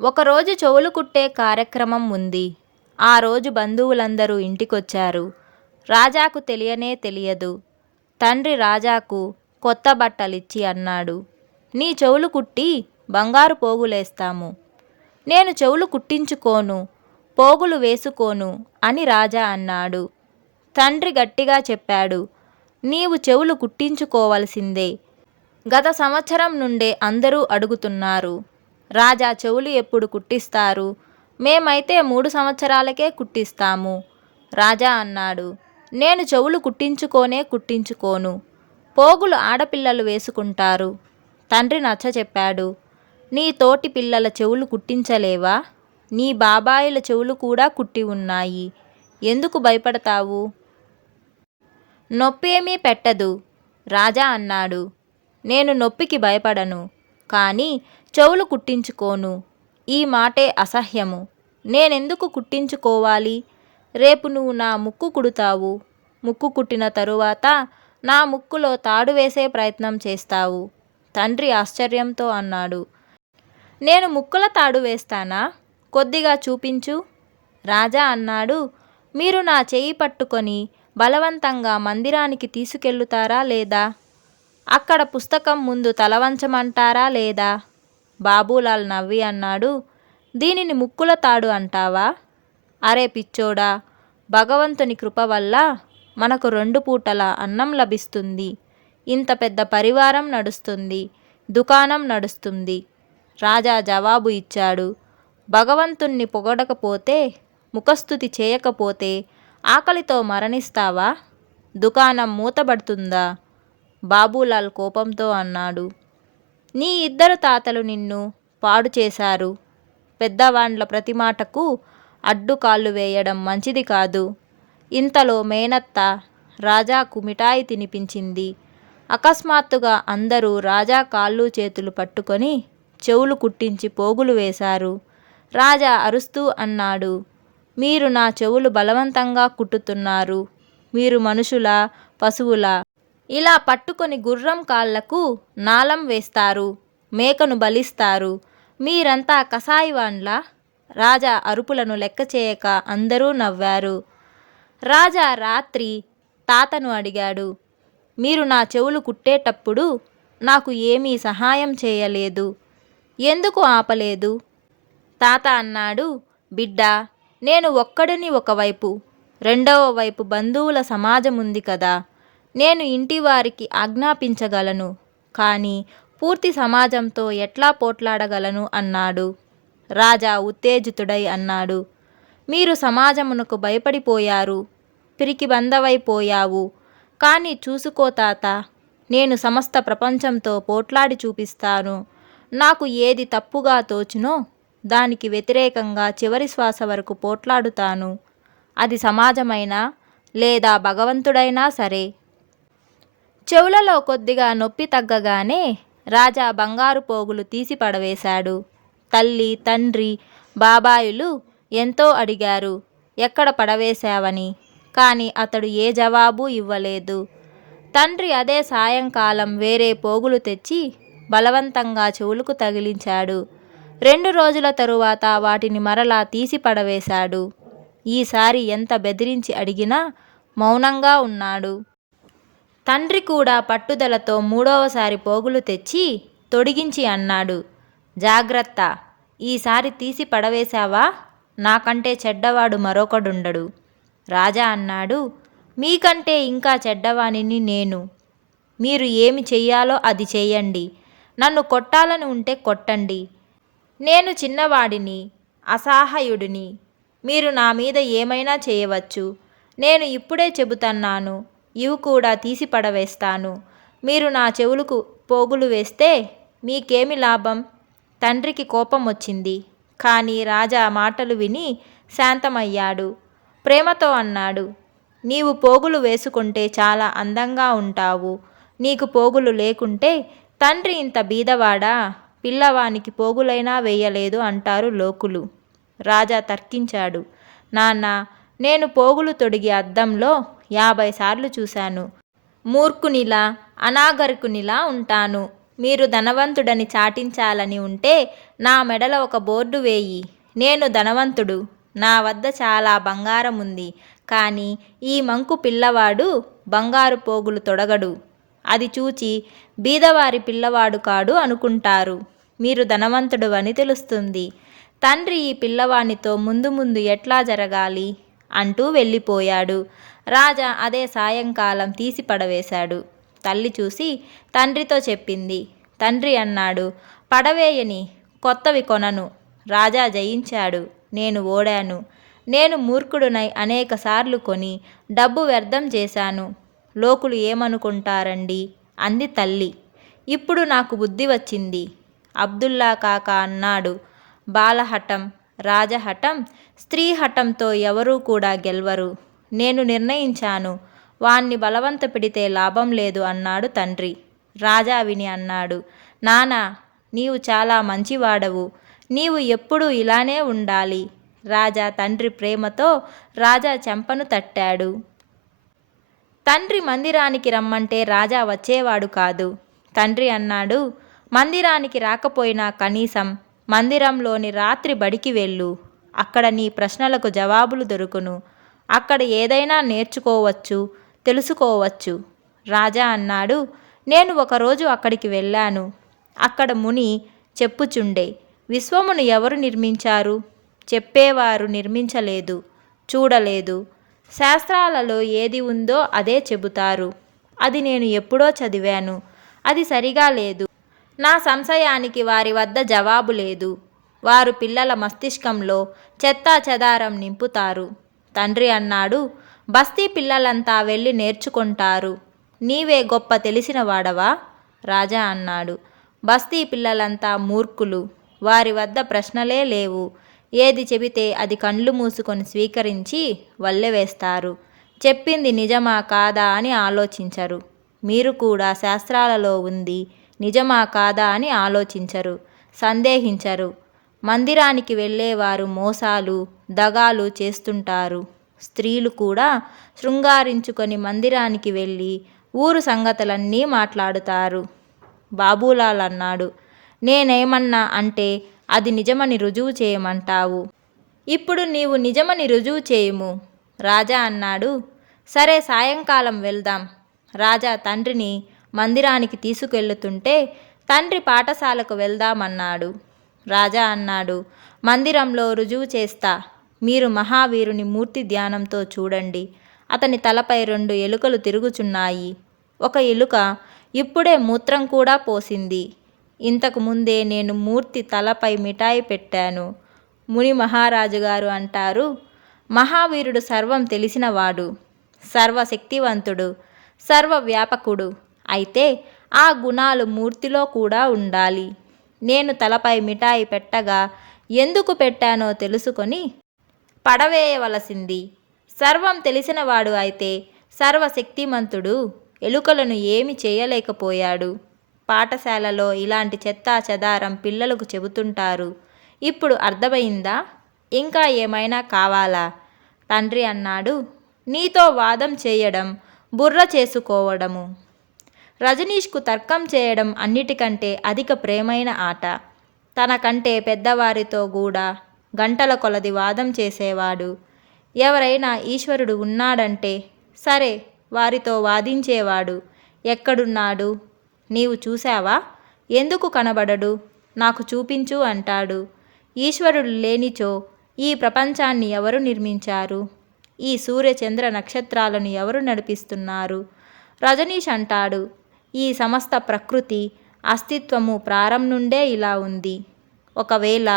ఒకరోజు చెవులు కుట్టే కార్యక్రమం ఉంది. ఆ రోజు బంధువులందరూ ఇంటికొచ్చారు. రాజాకు తెలియనే తెలియదు. తండ్రి రాజాకు కొత్త బట్టలిచ్చి అన్నాడు, నీ చెవులు కుట్టి బంగారు పోగులేస్తాము. నేను చెవులు కుట్టించుకోను, పోగులు వేసుకోను అని రాజా అన్నాడు. తండ్రి గట్టిగా చెప్పాడు, నీవు చెవులు కుట్టించుకోవలసిందే. గత సంవత్సరం నుండే అందరూ అడుగుతున్నారు. రాజా చెవులు ఎప్పుడు కుట్టిస్తారు? మేమైతే 3 సంవత్సరాలకే కుట్టిస్తాము. రాజా అన్నాడు, నేను చెవులు కుట్టించుకోను. పోగులు ఆడపిల్లలు వేసుకుంటారు. తండ్రి నచ్చచెప్పాడు, నీ తోటి పిల్లల చెవులు కుట్టించలేవా? నీ బాబాయిల చెవులు కూడా కుట్టి ఉన్నాయి. ఎందుకు భయపడతావు? నొప్పేమీ పెట్టదు. రాజా అన్నాడు, నేను నొప్పికి భయపడను, కానీ చెవులు కుట్టించుకోను. ఈ మాటే అసహ్యము. నేనెందుకు కుట్టించుకోవాలి? రేపు నువ్వు నా ముక్కు కుడతావు. ముక్కు కుట్టిన తరువాత నా ముక్కులో తాడు వేసే ప్రయత్నం చేస్తావు. తండ్రి ఆశ్చర్యంతో అన్నాడు, నేను ముక్కుల తాడు వేస్తానా? కొద్దిగా చూపించు. రాజా అన్నాడు, మీరు నా చేయి పట్టుకొని బలవంతంగా మందిరానికి తీసుకెళ్ళుతారా లేదా? అక్కడ పుస్తకం ముందు తలవంచమంటారా లేదా? బాబూలాల్ నవ్వి అన్నాడు, దీనిని ముక్కుల తాడు అంటావా? అరే పిచ్చోడా, భగవంతుని కృప వల్ల మనకు 2 పూటల అన్నం లభిస్తుంది. ఇంత పెద్ద పరివారం నడుస్తుంది, దుకాణం నడుస్తుంది. రాజా జవాబు ఇచ్చాడు, భగవంతుణ్ణి పొగడకపోతే, ముఖస్తుతి చేయకపోతే ఆకలితో మరణిస్తావా? దుకాణం మూతబడుతుందా? బాబూలాల్ కోపంతో అన్నాడు, నీ 2 తాతలు నిన్ను పాడు చేశారు. పెద్దవాండ్ల ప్రతి మాటకు అడ్డుకాళ్ళు వేయడం మంచిది కాదు. ఇంతలో మేనత్త రాజాకు మిఠాయి తినిపించింది. అకస్మాత్తుగా అందరూ రాజా కాళ్ళు చేతులు పట్టుకొని చెవులు కుట్టించి పోగులు వేశారు. రాజా అరుస్తూ అన్నాడు, మీరు నా చెవులు బలవంతంగా కుట్టుతున్నారు. మీరు మనుషులా, పశువులా? ఇలా పట్టుకొని గుర్రం కాళ్లకు నాళం వేస్తారు, మేకను బలిస్తారు. మీరంతా కసాయివాండ్లా? రాజా అరుపులను లెక్కచేయక అందరూ నవ్వారు. రాజా రాత్రి తాతను అడిగాడు, మీరు నా చెవులు కుట్టేటప్పుడు నాకు ఏమీ సహాయం చేయలేదు. ఎందుకు ఆపలేదు? తాత అన్నాడు, బిడ్డా, నేను ఒక్కడిని ఒకవైపు, రెండవ వైపు బంధువుల సమాజం ఉంది కదా. నేను ఇంటివారికి ఆజ్ఞాపించగలను, కానీ పూర్తి సమాజంతో ఎట్లా పోట్లాడగలను అన్నాడు. రాజా ఉత్తేజితుడై అన్నాడు, మీరు సమాజమునకు భయపడిపోయారు, పిరికిబందవైపోయావు. కానీ చూసుకో తాత, నేను సమస్త ప్రపంచంతో పోట్లాడి చూపిస్తాను. నాకు ఏది తప్పుగా తోచునో దానికి వ్యతిరేకంగా చివరి శ్వాస వరకు పోట్లాడుతాను. అది సమాజమైనా లేదా భగవంతుడైనా సరే. చెవులలో కొద్దిగా నొప్పి తగ్గగానే రాజా బంగారు పోగులు తీసి పడవేశాడు. తల్లి, తండ్రి, బాబాయిలు ఎంతో అడిగారు, ఎక్కడ పడవేశావని. కానీ అతడు ఏ జవాబు ఇవ్వలేదు. తండ్రి అదే సాయంకాలం వేరే పోగులు తెచ్చి బలవంతంగా చెవులకు తగిలించాడు. 2 రోజుల తరువాత వాటిని మరలా తీసి పడవేశాడు. ఈసారి ఎంత బెదిరించి అడిగినా మౌనంగా ఉన్నాడు. తండ్రి కూడా పట్టుదలతో 3వసారి పోగులు తెచ్చి తొడిగించి అన్నాడు, జాగ్రత్త, ఈసారి తీసి పడవేశావా? నాకంటే చెడ్డవాడు మరొకడుండడు. రాజా అన్నాడు, మీకంటే ఇంకా చెడ్డవానిని నేను. మీరు ఏమి చెయ్యాలో అది చెయ్యండి. నన్ను కొట్టాలని ఉంటే కొట్టండి. నేను చిన్నవాడిని, అసహాయుడిని. మీరు నా మీద ఏమైనా చేయవచ్చు. నేను ఇప్పుడే చెబుతున్నాను, ఇవి కూడా తీసి పడవేస్తాను. మీరు నా చెవులకు పోగులు వేస్తే మీకేమి లాభం? తండ్రికి కోపం వచ్చింది. కానీ రాజా మాటలు విని శాంతమయ్యాడు. ప్రేమతో అన్నాడు, నీవు పోగులు వేసుకుంటే చాలా అందంగా ఉంటావు. నీకు పోగులు లేకుంటే తండ్రి ఇంత బీదవాడా, పిల్లవానికి పోగులైనా వేయలేదు అంటారు లోకులు. రాజా తర్కించాడు, నాన్న, నేను పోగులు తొడిగి అద్దంలో 50 సార్లు చూశాను. మూర్ఖునిలా, అనాగరికునిలా ఉంటాను. మీరు ధనవంతుడని చాటించాలని ఉంటే నా మెడలో ఒక బోర్డు వేయి. నేను ధనవంతుడు. నా వద్ద చాలా బంగారం ఉంది. కానీ ఈ మంకు పిల్లవాడు బంగారు పోగులు తొడగడు. అది చూచి బీదవారి పిల్లవాడు కాడు అనుకుంటారు. మీరు ధనవంతుడు అని తెలుస్తుంది. తండ్రి ఈ పిల్లవానితో ముందు ముందు ఎట్లా జరగాలి అంటూ వెళ్ళిపోయాడు. రాజా అదే సాయంకాలం తీసి పడవేశాడు. తల్లి చూసి తండ్రితో చెప్పింది. తండ్రి అన్నాడు, పడవేయని, కొత్తవి కొనను. రాజా జయించాడు. నేను ఓడాను. నేను మూర్ఖుడునై అనేకసార్లు కొని డబ్బు వ్యర్థం చేశాను. లోకులు ఏమనుకుంటారండి అంది తల్లి. ఇప్పుడు నాకు బుద్ధి వచ్చింది. అబ్దుల్లా కాక అన్నాడు, బాలహఠం, రాజహఠం, స్త్రీహఠంతో ఎవరూ కూడా గెల్వరు. నేను నిర్ణయించాను. వాణ్ణి బలవంత పెడితే లాభం లేదు అన్నాడు తండ్రి. రాజా విని అన్నాడు, నానా, నీవు చాలా మంచివాడవు. నీవు ఎప్పుడూ ఇలానే ఉండాలి. రాజా తండ్రి ప్రేమతో రాజా చెంపను తట్టాడు. తండ్రి మందిరానికి రమ్మంటే రాజా వచ్చేవాడు కాదు. తండ్రి అన్నాడు, మందిరానికి రాకపోయినా కనీసం మందిరంలోని రాత్రి బడికి వెళ్ళు. అక్కడ నీ ప్రశ్నలకు జవాబులు దొరుకును. అక్కడ ఏదైనా నేర్చుకోవచ్చు, తెలుసుకోవచ్చు. రాజా అన్నాడు, నేను ఒకరోజు అక్కడికి వెళ్ళాను. అక్కడ ముని చెప్పుచుండే, విశ్వమును ఎవరు నిర్మించారు? చెప్పేవారు నిర్మించలేదు, చూడలేదు. శాస్త్రాలలో ఏది ఉందో అదే చెబుతారు. అది నేను ఎప్పుడో చదివాను. అది సరిగా లేదు. నా సంశయానికి వారి వద్ద జవాబు లేదు. వారు పిల్లల మస్తిష్కంలో చెత్తా చెదారం నింపుతారు. తండ్రి అన్నాడు, బస్తీ పిల్లలంతా వెళ్ళి నేర్చుకుంటారు. నీవే గొప్ప తెలిసిన వాడవా? రాజా అన్నాడు, బస్తీ పిల్లలంతా మూర్ఖులు. వారి వద్ద ప్రశ్నలే లేవు. ఏది చెబితే అది కండ్లు మూసుకొని స్వీకరించి వల్లెవేస్తారు. చెప్పింది నిజమా కాదా అని ఆలోచించరు. మీరు కూడా శాస్త్రాలలో ఉంది నిజమా కాదా అని ఆలోచించరు, సందేహించరు. మందిరానికి వెళ్ళేవారు మోసాలు, దగాలు చేస్తుంటారు. స్త్రీలు కూడా శృంగారించుకొని మందిరానికి వెళ్ళి ఊరు సంగతులన్నీ మాట్లాడుతారు. బాబూలాల్ అన్నాడు, నేనేమన్నా అంటే అది నిజమని రుజువు చేయమంటావు. ఇప్పుడు నీవు నిజమని రుజువు చేయుము. రాజా అన్నాడు, సరే, సాయంకాలం వెళ్దాం. రాజా తండ్రిని మందిరానికి తీసుకెళ్తుంటే తండ్రి పాఠశాలకు వెళ్దామన్నాడు. రాజా అన్నాడు, మందిరంలో రుజువు చేస్తా. మీరు మహావీరుని మూర్తి ధ్యానంతో చూడండి. అతని తలపై 2 ఎలుకలు తిరుగుచున్నాయి. ఒక ఎలుక ఇప్పుడే మూత్రం కూడా పోసింది. ఇంతకు ముందే నేను మూర్తి తలపై మిఠాయి పెట్టాను. ముని మహారాజు గారు అంటారు, మహావీరుడు సర్వం తెలిసినవాడు, సర్వశక్తివంతుడు, సర్వవ్యాపకుడు. అయితే ఆ గుణాలు మూర్తిలో కూడా ఉండాలి. నేను తలపై మిఠాయి పెట్టగా ఎందుకు పెట్టానో తెలుసుకొని పడవేయవలసింది. సర్వం తెలిసినవాడు అయితే సర్వశక్తిమంతుడు ఎలుకలను ఏమి చేయలేకపోయాడు. పాఠశాలలో ఇలాంటి చెత్తా చెదారం పిల్లలకు చెబుతుంటారు. ఇప్పుడు అర్థమైందా? ఇంకా ఏమైనా కావాలా? తండ్రి అన్నాడు, నీతో వాదం చేయడం బుర్ర చేసుకోవడము. రజనీష్కు తర్కం చేయడం అన్నిటికంటే అధిక ప్రేమైన ఆట. తనకంటే పెద్దవారితో కూడా గంటల కొలది వాదం చేసేవాడు. ఎవరైనా ఈశ్వరుడు ఉన్నాడంటే సరే, వారితో వాదించేవాడు. ఎక్కడున్నాడు? నీవు చూశావా? ఎందుకు కనబడడు? నాకు చూపించు అంటాడు. ఈశ్వరుడు లేనిచో ఈ ప్రపంచాన్ని ఎవరు నిర్మించారు? ఈ సూర్యచంద్ర నక్షత్రాలను ఎవరు నడిపిస్తున్నారు? రజనీష్ అంటాడు, ఈ సమస్త ప్రకృతి అస్తిత్వము ప్రారంభం నుండే ఇలా ఉంది. ఒకవేళ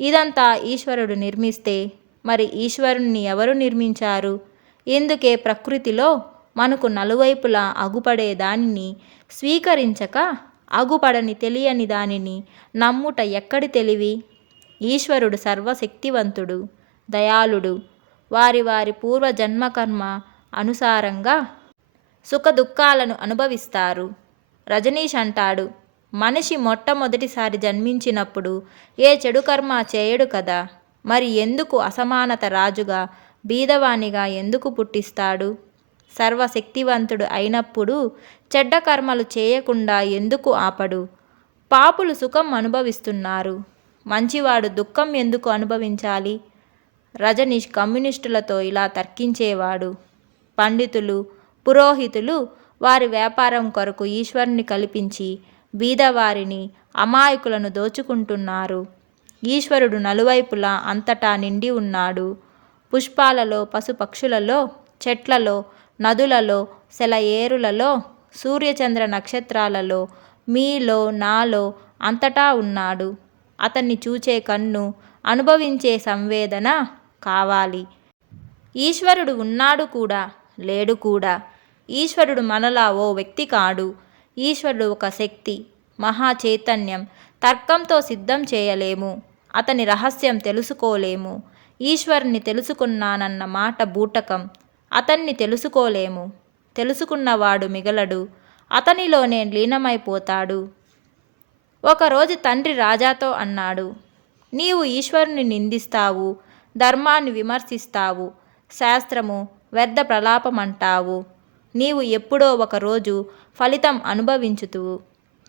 ఇదంతా ఈశ్వరుడు నిర్మిస్తే మరి ఈశ్వరుణ్ణి ఎవరు నిర్మించారు? ఎందుకే ప్రకృతిలో మనకు నలువైపులా అగుపడే దానిని స్వీకరించక అగుపడని తెలియని దానిని నమ్ముట ఎక్కడి తెలివి? ఈశ్వరుడు సర్వశక్తివంతుడు, దయాళుడు. వారి వారి పూర్వజన్మకర్మ అనుసారంగా సుఖదుఖాలను అనుభవిస్తారు. రజనీష్ అంటాడు, మనిషి మొట్టమొదటిసారి జన్మించినప్పుడు ఏ చెడు కర్మ చేయడు కదా. మరి ఎందుకు అసమానత రాజుగా బీదవానిగా ఎందుకు పుట్టిస్తాడు? సర్వశక్తివంతుడు అయినప్పుడు చెడ్డ కర్మలు చేయకుండా ఎందుకు ఆపడు? పాపులు సుఖం అనుభవిస్తున్నారు. మంచివాడు దుఃఖం ఎందుకు అనుభవించాలి? రజనీష్ కమ్యూనిస్టులతో ఇలా తర్కించేవాడు. పండితులు, పురోహితులు వారి వ్యాపారం కొరకు ఈశ్వరుని కల్పించి బీదవారిని, అమాయకులను దోచుకుంటున్నారు. ఈశ్వరుడు నలువైపులా అంతటా నిండి ఉన్నాడు. పుష్పాలలో, పశుపక్షులలో, చెట్లలో, నదులలో, సెలయేరులలో, సూర్యచంద్ర నక్షత్రాలలో, మీలో, నాలో అంతటా ఉన్నాడు. అతన్ని చూచే కన్ను, అనుభవించే సంవేదన కావాలి. ఈశ్వరుడు ఉన్నాడు కూడా, లేడు కూడా. ఈశ్వరుడు మనలా ఓ వ్యక్తి కాడు. ఈశ్వరుడు ఒక శక్తి, మహా చైతన్యం. తర్కంతో సిద్ధం చేయలేము. అతని రహస్యం తెలుసుకోలేము. ఈశ్వరుని తెలుసుకున్నానన్న మాట బూటకం. అతన్ని తెలుసుకోలేము. తెలుసుకున్నవాడు మిగలడు. అతనిలోనే లీనమైపోతాడు. ఒకరోజు తండ్రి రాజాతో అన్నాడు, నీవు ఈశ్వరుని నిందిస్తావు, ధర్మాన్ని విమర్శిస్తావు, శాస్త్రము వ్యర్థ ప్రలాపమంటావు. నీవు ఎప్పుడో ఒకరోజు ఫలితం అనుభవించుతువు.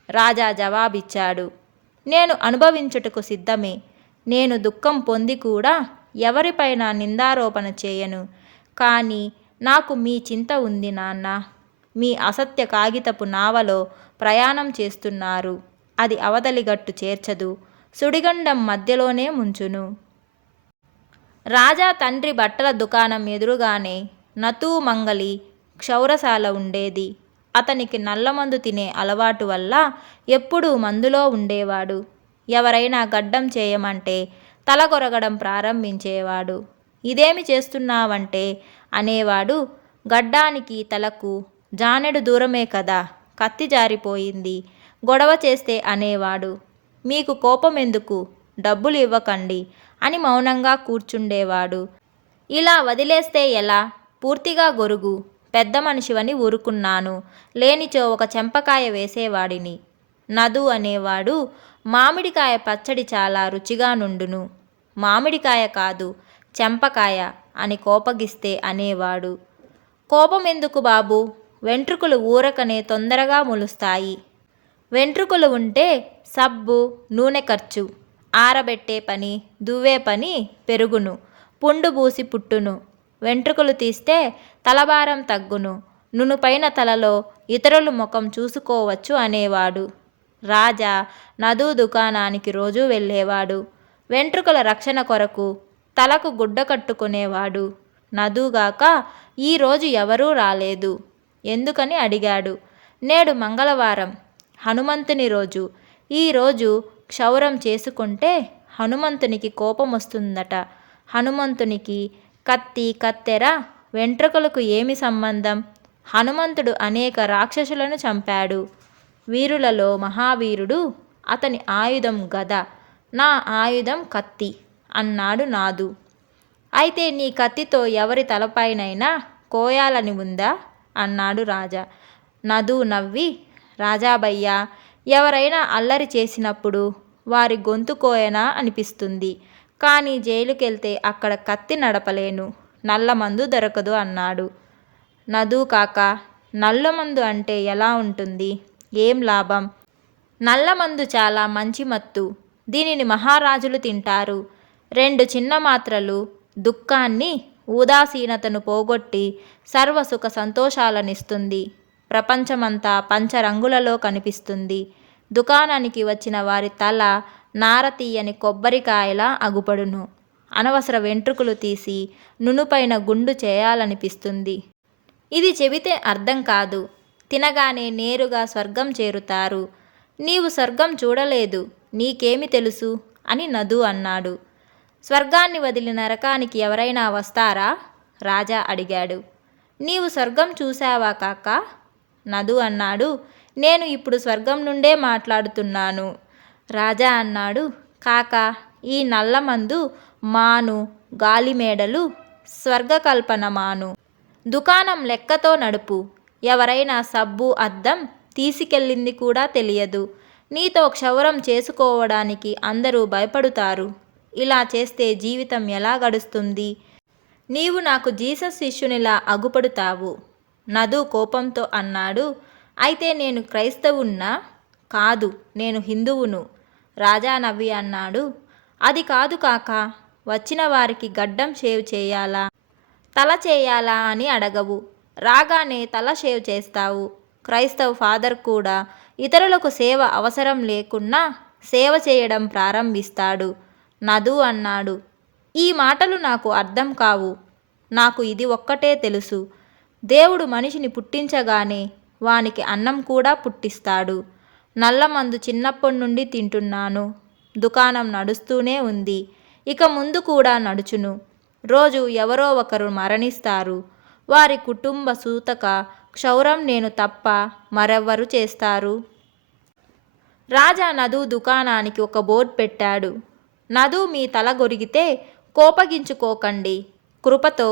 రాజా జవాబిచ్చాడు, నేను అనుభవించుటకు సిద్ధమే. నేను దుఃఖం పొంది కూడా ఎవరిపైన నిందారోపణ చేయను. కానీ నాకు మీ చింత ఉంది నాన్న. మీ అసత్య కాగితపు నావలో ప్రయాణం చేస్తున్నారు. అది అవతలి గట్టు చేర్చదు. సుడిగండం మధ్యలోనే ముంచును. రాజా తండ్రి బట్టల దుకాణం ఎదురుగానే నతూ మంగలి క్షౌరశాల ఉండేది. అతనికి నల్లమందు తినే అలవాటు వల్ల ఎప్పుడూ మందులో ఉండేవాడు. ఎవరైనా గడ్డం చేయమంటే తలగొరగడం ప్రారంభించేవాడు. ఇదేమి చేస్తున్నావంటే అనేవాడు. గడ్డానికి తలకు జానెడు దూరమే కదా, కత్తి జారిపోయింది. గొడవ చేస్తే అనేవాడు, మీకు కోపం ఎందుకు, డబ్బులు ఇవ్వకండి అని మౌనంగా కూర్చుండేవాడు. ఇలా వదిలేస్తే ఎలా? పూర్తిగా గొరుగు. పెద్ద మనిషివని ఊరుకున్నాను. లేనిచో ఒక చెంపకాయ వేసేవాడిని. నదు అనేవాడు, మామిడికాయ పచ్చడి చాలా రుచిగా నుండును. మామిడికాయ కాదు, చెంపకాయ అని కోపగిస్తే అనేవాడు. కోపం ఎందుకు బాబు? వెంట్రుకలు ఊరకనే తొందరగా మొలుస్తాయి. వెంట్రుకలు ఉంటే సబ్బు, నూనె ఖర్చు, ఆరబెట్టే పని, దువ్వే పని పెరుగును, పుండు బూసి పుట్టును. వెంట్రుకలు తీస్తే తలభారం తగ్గును. నునుపైన తలలో ఇతరుల ముఖం చూసుకోవచ్చు అనేవాడు. రాజా నదు దుకాణానికి రోజూ వెళ్ళేవాడు. వెంట్రుకల రక్షణ కొరకు తలకు గుడ్డ కట్టుకునేవాడు. నదుగాక ఈరోజు ఎవరూ రాలేదు. ఎందుకని అడిగాడు. నేడు మంగళవారం, హనుమంతుని రోజు. ఈరోజు క్షౌరం చేసుకుంటే హనుమంతునికి కోపం వస్తుందట. హనుమంతునికి కత్తి, కత్తెర, వెంట్రుకలకు ఏమి సంబంధం? హనుమంతుడు అనేక రాక్షసులను చంపాడు. వీరులలో మహావీరుడు. అతని ఆయుధం గద, నా ఆయుధం కత్తి అన్నాడు నాదు. అయితే నీ కత్తితో ఎవరి తలపైనైనా కోయాలని ఉందా అన్నాడు రాజా. నదు నవ్వి, రాజాబయ్యా, ఎవరైనా అల్లరి చేసినప్పుడు వారి గొంతు కోయనా అనిపిస్తుంది. కానీ జైలుకెళ్తే అక్కడ కత్తి నడపలేను, నల్లమందు దొరకదు అన్నాడు. నదు కాక, నల్లమందు అంటే ఎలా ఉంటుంది? ఏం లాభం? నల్లమందు చాలా మంచి మత్తు. దీనిని మహారాజులు తింటారు. 2 చిన్న మాత్రలు దుఃఖాన్ని, ఉదాసీనతను పోగొట్టి సర్వసుఖ సంతోషాలనిస్తుంది. ప్రపంచమంతా పంచరంగులలో కనిపిస్తుంది. దుకాణానికి వచ్చిన వారి తల నారతీయని కొబ్బరికాయలా అగుపడును. అనవసర వెంట్రుకలు తీసి నునుపైన గుండు చేయాలనిపిస్తుంది. ఇది చెబితే అర్థం కాదు. తినగానే నేరుగా స్వర్గం చేరుతారు. నీవు స్వర్గం చూడలేదు, నీకేమి తెలుసు అని నదు అన్నాడు. స్వర్గాన్ని వదిలి నరకానికి ఎవరైనా వస్తారా? రాజా అడిగాడు. నీవు స్వర్గం చూశావా కాక? నదు అన్నాడు. నేను ఇప్పుడు స్వర్గం నుండే మాట్లాడుతున్నాను. రాజా అన్నాడు, కాక, ఈ నల్లమందు మాను, గాలిమేడలు, స్వర్గకల్పన మాను. దుకాణం లెక్కతో నడుపు. ఎవరైనా సబ్బు, అద్దం తీసుకెళ్ళింది కూడా తెలియదు. నీతో క్షౌరం చేసుకోవడానికి అందరూ భయపడుతారు. ఇలా చేస్తే జీవితం ఎలా గడుస్తుంది? నీవు నాకు జీసస్ శిష్యునిలా అగుపడుతావు. నదు కోపంతో అన్నాడు. అయితే నేను క్రైస్తవున్నా? కాదు, నేను హిందువును. రాజా నవ్వి అన్నాడు. అది కాదు కాకా, వచ్చిన వారికి గడ్డం షేవ్ చేయాలా, తల చేయాలా అని అడగవు. రాగానే తల షేవ్ చేస్తావు. క్రైస్తవ ఫాదర్ కూడా ఇతరులకు సేవ అవసరం లేకున్నా సేవ చేయడం ప్రారంభిస్తాడు. నదు అన్నాడు. ఈ మాటలు నాకు అర్థం కావు. నాకు ఇది ఒక్కటే తెలుసు. దేవుడు మనిషిని పుట్టించగానే వానికి అన్నం కూడా పుట్టిస్తాడు. నల్లమందు చిన్నప్పటి నుండి తింటున్నాను. దుకాణం నడుస్తూనే ఉంది. ఇక ముందు కూడా నడుచును. రోజు ఎవరో ఒకరు మరణిస్తారు. వారి కుటుంబ సూతక క్షౌరం నేను తప్ప మరెవ్వరు చేస్తారు? రాజా నదు దుకాణానికి ఒక బోర్డు పెట్టాడు. నదు మీ తల గొరిగితే కోపగించుకోకండి. కృపతో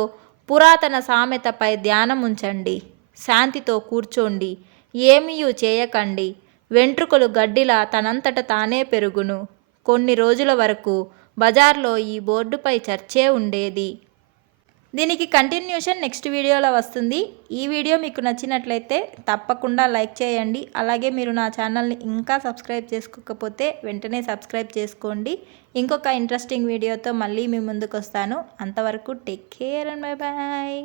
పురాతన సామెతపై ధ్యానముంచండి. శాంతితో కూర్చోండి. ఏమీయూ చేయకండి. వెంట్రుకలు గడ్డిలా తనంతట తానే పెరుగును. కొన్ని రోజుల వరకు బజార్లో ఈ బోర్డుపై చర్చే ఉండేది. దీనికి కంటిన్యూషన్ నెక్స్ట్ వీడియోలో వస్తుంది. ఈ వీడియో మీకు నచ్చినట్లయితే తప్పకుండా లైక్ చేయండి. అలాగే మీరు నా ఛానల్ని ఇంకా సబ్స్క్రైబ్ చేసుకోకపోతే వెంటనే సబ్స్క్రైబ్ చేసుకోండి. ఇంకొక ఇంట్రెస్టింగ్ వీడియోతో మళ్ళీ మీ ముందుకు వస్తాను. అంతవరకు take care and bye bye.